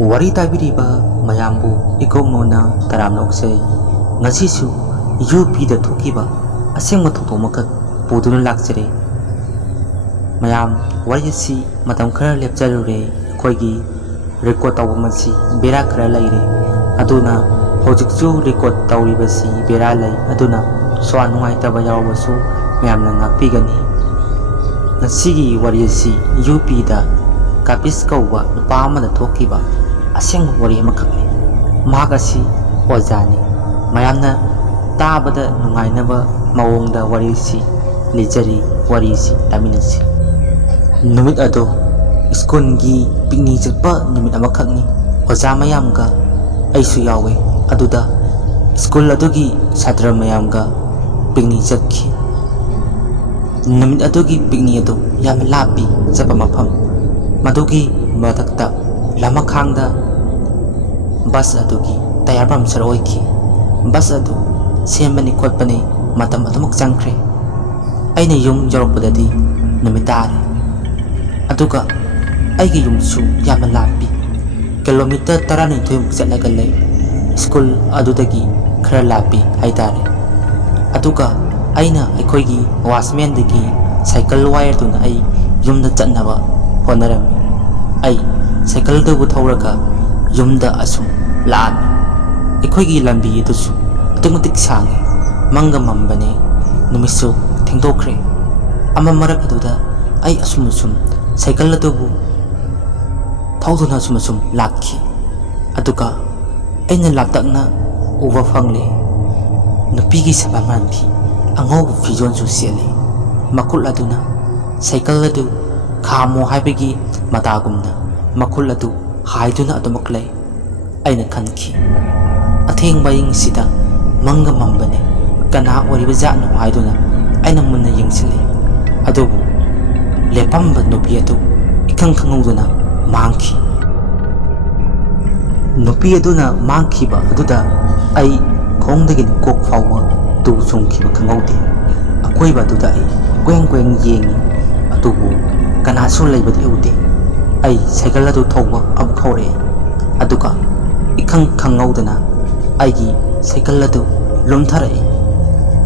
Wari tabiriba mayambu ikoknona taramnokse ngasisu UP da thokiba asengma thoktomakak puduna laksere mayam wari si matam khara lepjarure khoigi record tawba masi bera khara laire aduna hojikchu record tawribasi bera lai aduna swa nungai taba yawbasu mayamna ngakpigani ngasigi wari si UP da kapis kauba nupa amada thokiba aseng wari amakakni mahagasi ojani mayamna tabada nungainaba mawongda wari si lijari wari si taminasi numit ado skun gi pikni chakpa numit amakakni oja mayamga aisu yawe aduda skul adugi sadra mayamga pikni chakki numit adugi pikni ado yam lapi chapa mafam madugi matakta lamakhangda bus adugi tayarbam saroiki bus adu sembani khotpani matam adumak changkhre aina yum jorokpadadi numitare aduga aigi yumsu yam lapi kilometer 12 chatlaga lei school adudagi khara lapi haitare aduga aina aikhoigi wasman dagi cycle wire tuna ai yumda chatnaba honarami ai cycle dabu thauraga yumda asum laami aikhoigi lambi adusu automatic sangi manga mambane numisu thengdokre ama marak aduda ai asum cycle dabu thawduna asum lakhi aduga aina laptakna uba fangle nupigi sabamanthi angobu fijon su sele makul aduna cycle adu khamo haibagi matagumna makul adu haiduna adumaklai aina khanki atheng baying sida manga mambane kana oriba janu haiduna aina munna yengsile adubu lepamba nupi adu ikhang khanguduna mangki nupi aduna mangki ba aduda ai khongdagi kok fawa tu sungki ba khangaude akoi ba aduda ai kweng yengi adubu kana su leibadi ude ai cycle adu thawba am khore aduga ikhang khangaudana aigi cycle adu lomtharai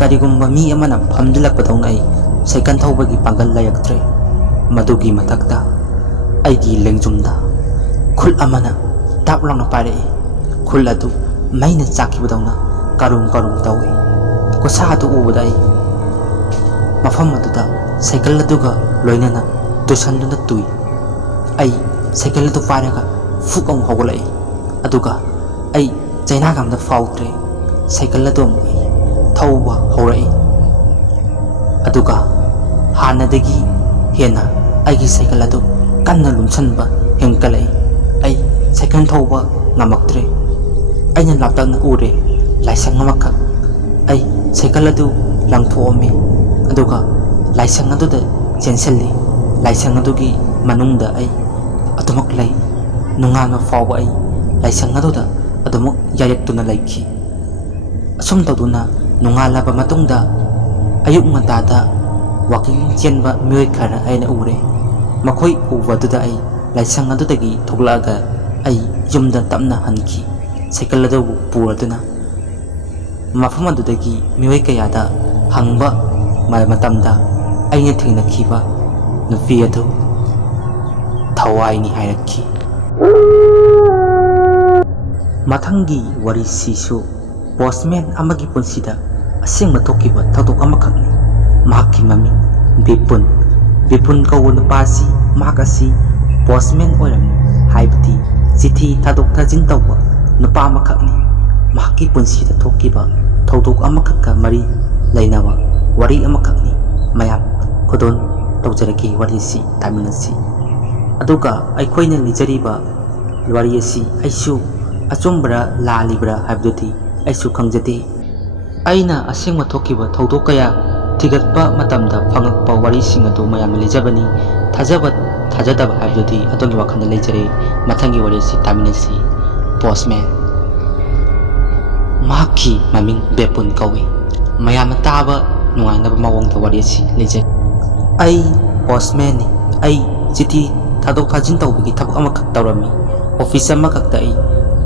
karigumba mi amana phamdilakpadong ai cycle thawbagi pangal layaktre madugi matakta aigi lengjumda khul amana taplangna pare khul adu maina chakibadongna karum tawi ko sa adu ubadai mafam aduda cycle aduga loinana dusanduna tui ai cycle adu paraga fukong hogolai aduga ai chaina gamda fautre cycle adu thauba horai aduga hanadagi hena aigi cycle adu kanna lumsanba hengkalai ai cycle thauba ngamaktre aina laptangna ure laisang ngamakka ai cycle adu langthomi aduga laisang adu da chenselli laisang adugi manungda ai adumak lai nungana fawba ai laisang adu da adumuk yayaktuna laiki asum tawduna nungalaba matungda ayuk ngadada walking chenba mioi khara aina ure makhoi ubadуда ai laisang adudagi thoklaga ai yumda tamna hanki cycle adu puraduna mafam adudagi mioi kayada hangba matamda aina thingna khiba nupi adu thawai ni hairakhi mathangi wari sisu postman amagi punsida asengma thokiba thadok amakhakni mahakki mami bipun kawuna pasi mahakasi postman oirami haibati chithi thadok thajin tawba nupa amakhakni mahakki punsida thokiba thadok amakhakka mari lainawa wari amakhakni mayam khodon tawjaraki wari si taminasi aduga aikhoina lijariba wari si aisu achumbra lalibra haibdoti aisu khangjate aina asengma thokiba thawdok kaya thigatpa matamda phangakpa wari sing adu mayam lijabani thajadaba haibdoti adongi wakhanda lejare mathangi wari si taminasi postman mahakki maming bepun kawi mayam taba nungainaba mawongda wari si lejare ai postman ni ai chithi thadok thajin tawbagi thabak amakak tawrami office amakakta ai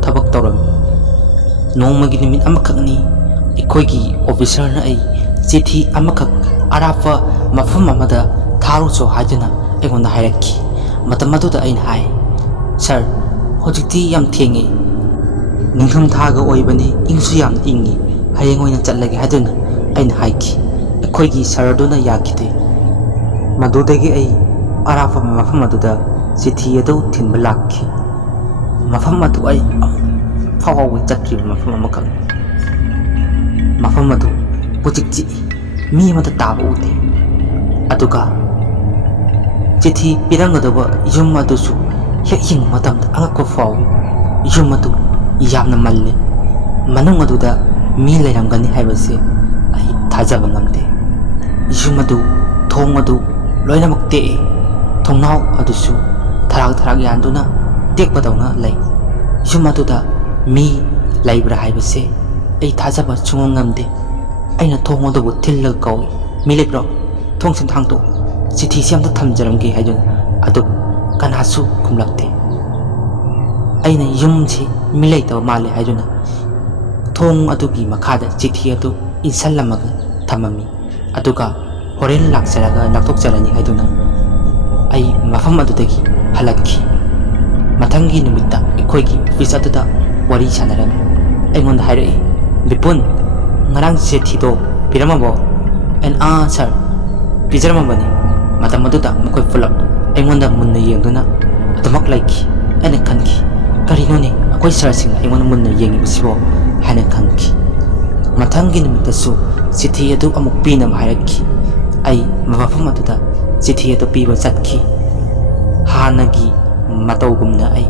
thabak tawrami nongmagi numit amakakni ikhoigi officer na ai chithi amakak arapa mafam amada tharu cho hajuna egonda hairakki matam aduda aina hai sir hojikti yam thengi ningtham thaga oibani ingsu yam ingi hayeng oina chatlage haduna aina haiki ikhoigi sir aduna yakide madudagi ai arapa mafam aduda chithi adu thinba lakki mafam adu ai fawawi chatri mafam amakak mafam adu pujikchi mi amada taba ute aduga chithi pirangadaba yum adusu hek ying matamda angakwa fawi yum adu yamna malle manung aduda mi leirangani haibase ai thajaba ngamde yum adu thong adu loinamak te thongnau adusu tharak yanduna tekpadawna lei yum aduda mi laibra haibase ai thajaba chungong ngamde aina thong adu thillag kawi mi lebro thong sim thangto chithi siam ta thamjaramge haijun adu kanasu kumlakte aina yum chi milai taw male haijuna thong adugi makhada chithi adu insallamaga thamami aduga horen laksaraga naktok jarani haiduna ai mafam adudagi halakki mathangi numitta ikhoigi office aduda wari sanarami aingonda hairai bipun ngarang chithi do piramabo and sir pijaramabani matam aduda makoi fulak aingonda munna yengduna adamak laiki aina khanki karinone akoi sir sing aingonda munna yengi busibo haina khanki mathangi numittasu chithi adu amuk pinam hairakki ai mafam aduda chithi adu piba chatki hanagi matawgumna ai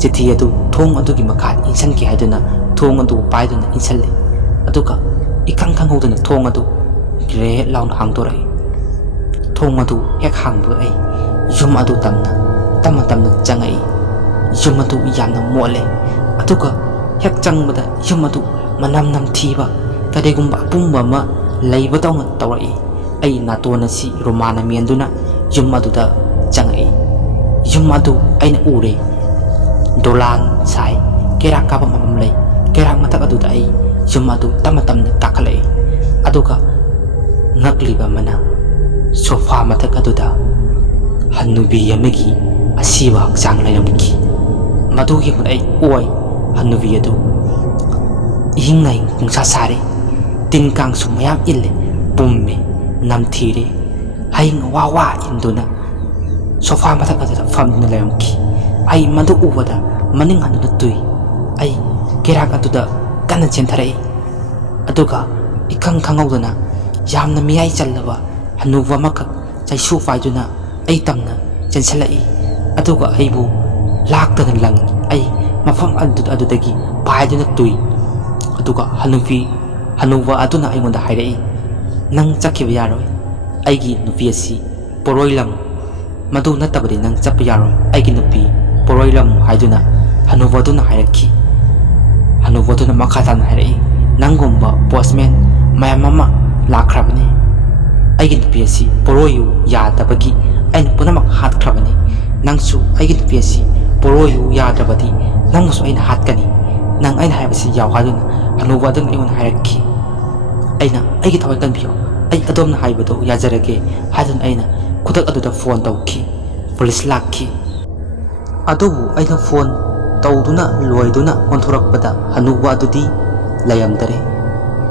chithi adu thong adugi makha insanki haiduna thong adu paiduna insalle aduga ikang hoduna thong adu gre laun hangdorai thong adu hek hangbu ai yum adu tamna changai yum adu yamna mole aduga hek changbada yum adu manam nam thiba kadegumba pumba ma leiba tawna tawrai ai natona si romana mianduna yum aduda changai yum adu aina ure dolan sai kerak kaba mamam lei kerak matak aduda ai yum adu tamna kakalai aduga ngakliba mana sofa matak aduda hanubi yamagi asiba hakchang lairamki madugi ai oi hanubi adu hingai pungsa sare tin kang sumayam ille pumme namthire haing wawa induna sofa matak aduda famduna lairamki ai madu ubada maning hanuna tui ai kerak aduda kana chenthare aduga ikang khangawduna yamna miyai challaba hanuwa makak chaisu faiduna ai tamna chensalai aduga aibu laktana lang ai mafam adudagi paiduna tui aduga hanuwa aduna aingonda hairai nang chakhiba yaroi aigi nupi asi poroilam madu natabadi nang chappa yaroi aigi nupi poroilam haiduna hanuwa aduna hairakki hanuwa aduna makhadan hairai nangomba postman mayamama lakhrabani aigi nupi asi poroyu yadabagi aina punamak hatkrabani nangsu aigi nupi asi poroyu yadrabadi nangsu aina hatkani nang aina haibasi yawhaduna hanuwa aduna aingon hairakki aina aigi thawai kanbiyo ai adomna haibado yajarage hadun aina khudak aduda phone tawki police lakki adubu aina phone tawduna loiduna onthorakpada hanuwa adudi layamdare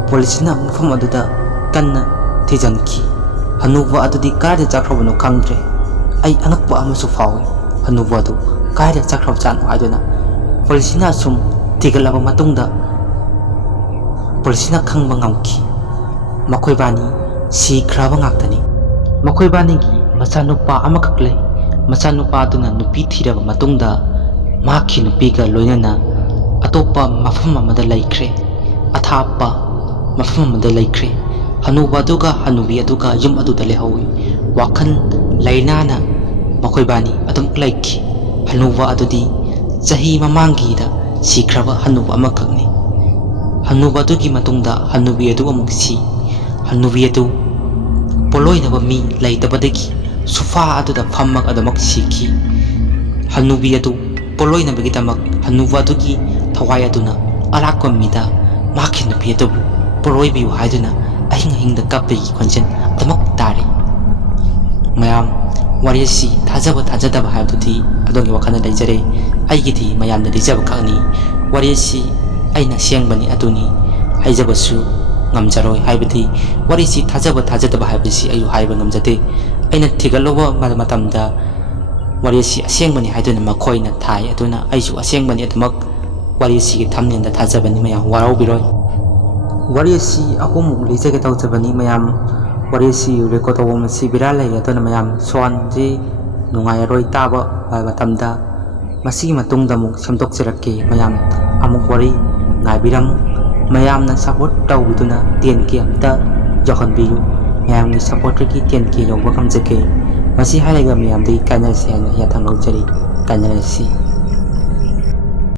police na mafam aduda kanna thijanki hanuwa adudi kaida chakrabano khangdre ai angakpa amasu fawi hanuwa adu kaida chakrab chan aduna police na sum tigalaba matungda police na khangba ngamki makhoi bani si khraba ngaktani makhoi bani gi machanupa amakak lei machanupa aduna nupi thiraba matungda makhi nupi ga loinana atopa mafam amada laikre athapa mafam amada laikre hanuba aduga hanubi aduga yum aduda lehawi wakhan lainana makhoi bani adum laiki hanuba adudi chahi mamangi da sikraba hanuba amakakni hanuba adugi matungda hanubi adu amuk si hanubi adu poloinaba mi laitabadagi sofa aduda phammak adamak siki hanubi adu ꯄꯣꯂꯣꯏꯅꯕꯒꯤꯗꯃꯛ ꯍꯟꯅꯨꯕ ꯑꯗꯨꯒꯤ ꯊꯋꯥꯏ ꯑꯗꯨꯅ ꯑꯔꯥꯛꯄ ꯃꯤꯗ ꯃꯍꯥꯛꯀꯤ ꯅꯨꯄꯤ ꯑꯗꯨꯕꯨ ꯄꯣꯂꯣꯏꯕꯤꯌꯨ ꯍꯥꯏꯗꯨꯅ ꯑꯍꯤꯡ ꯑꯍꯤꯡꯗ ꯀꯞꯄꯒꯤ ꯈꯣꯟꯖꯦꯜ ꯑꯗꯨꯃꯛ ꯇꯥꯔꯤ꯫ ꯃꯌꯥꯝ ꯋꯥꯔꯤ ꯑꯁꯤ ꯊꯥꯖꯕ ꯊꯥꯖꯗꯕ ꯍꯥꯏꯕꯗꯨꯗꯤ ꯑꯗꯣꯝꯒꯤ ꯋꯥꯈꯜꯗ ꯂꯩꯖꯔꯦ꯫ ꯑꯩꯒꯤꯗꯤ ꯃꯌꯥꯝꯅ ꯂꯤꯖꯕ ꯈꯛꯅꯤ꯫ ꯋꯥꯔꯤ ꯑꯁꯤ ꯑꯩꯅ ꯑꯁꯦꯡꯕꯅꯤ ꯑꯗꯨꯅꯤ ꯍꯥꯏꯖꯕꯁꯨ ꯉꯝꯖꯔꯣꯏ, ꯍꯥꯏꯕꯗꯤ ꯋꯥꯔꯤ ꯑꯁꯤ ꯊꯥꯖꯕ ꯊꯥꯖꯗꯕ ꯍꯥꯏꯕꯁꯤ ꯑꯩꯁꯨ ꯍꯥꯏꯕ ꯉꯝꯖꯗꯦ꯫ ꯑꯩꯅ ꯊꯤꯒꯠꯂꯨꯕ ꯃꯇꯝꯗ ꯋꯥꯔꯤ ꯑꯁꯤ ꯑꯁꯦꯡꯕꯅꯤ ꯍꯥꯏꯗꯨꯅ ꯃꯈꯣꯏꯅ ꯊꯥꯏ, ꯑꯗꯨꯅ ꯑꯩꯁꯨ ꯑꯁꯦꯡꯕꯅꯤ ꯑꯗꯨꯃꯛ ꯋꯥꯔꯤ ꯑꯁꯤꯒꯤ ꯊꯝꯅꯦꯜꯗ ꯊꯥꯖꯕꯅꯤ꯫ ꯃꯌꯥꯝ ꯋꯥꯔꯧꯕꯤꯔꯣꯏ꯫ ꯋꯥꯔꯤ ꯑꯁꯤ ꯑꯍꯨꯝꯃꯨꯛ ꯂꯤꯖꯒꯦ ꯇꯧꯖꯕꯅꯤ ꯃꯌꯥꯝ꯫ ꯋꯥꯔꯤ ꯑꯁꯤ ꯔꯦꯀꯣꯔꯗ ꯇꯧꯕ ꯃꯁꯤ ꯕꯤꯔꯥ ꯂꯩꯔꯦ, ꯑꯗꯨꯅ ꯃꯌꯥꯝ ꯁꯥꯎꯟꯁꯤ ꯅꯨꯡꯉꯥꯏꯔꯔꯣꯏ ꯇꯥꯕ ꯃꯇꯝꯗ꯫ ꯃꯁꯤꯒꯤ ꯃꯇꯨꯡꯗ ꯑꯃꯨꯛ ꯁꯦꯝꯗꯣꯛꯆꯔꯛꯀꯦ꯫ ꯃꯌꯥꯝ ꯑꯃꯨꯛ ꯋꯥꯔꯤ ꯉꯥꯏꯕꯤꯔꯝꯃꯨ꯫ ꯃꯌꯥꯝꯅ ꯁꯞꯄꯣꯔꯠ ꯇꯧꯕꯤꯗꯨꯅ 10K ꯑꯝꯇ ꯌꯧꯍꯟꯕꯤꯌꯨ꯫ ꯃꯌꯥꯝꯒꯤ ꯁꯞꯄꯣꯔꯠꯇꯒꯤ 10K ꯌꯧꯕ ꯉꯝꯖꯒꯦ꯫ ꯃꯁꯤ ꯍꯥꯏꯔꯒ ꯃꯌꯥꯝꯗꯒꯤ ꯀꯥꯏꯅꯔꯁꯤ ꯍꯥꯏꯅ ꯌꯥꯊꯪ ꯂꯧꯖꯔꯤ꯫ ꯀꯥꯏꯅꯔꯁꯤ꯫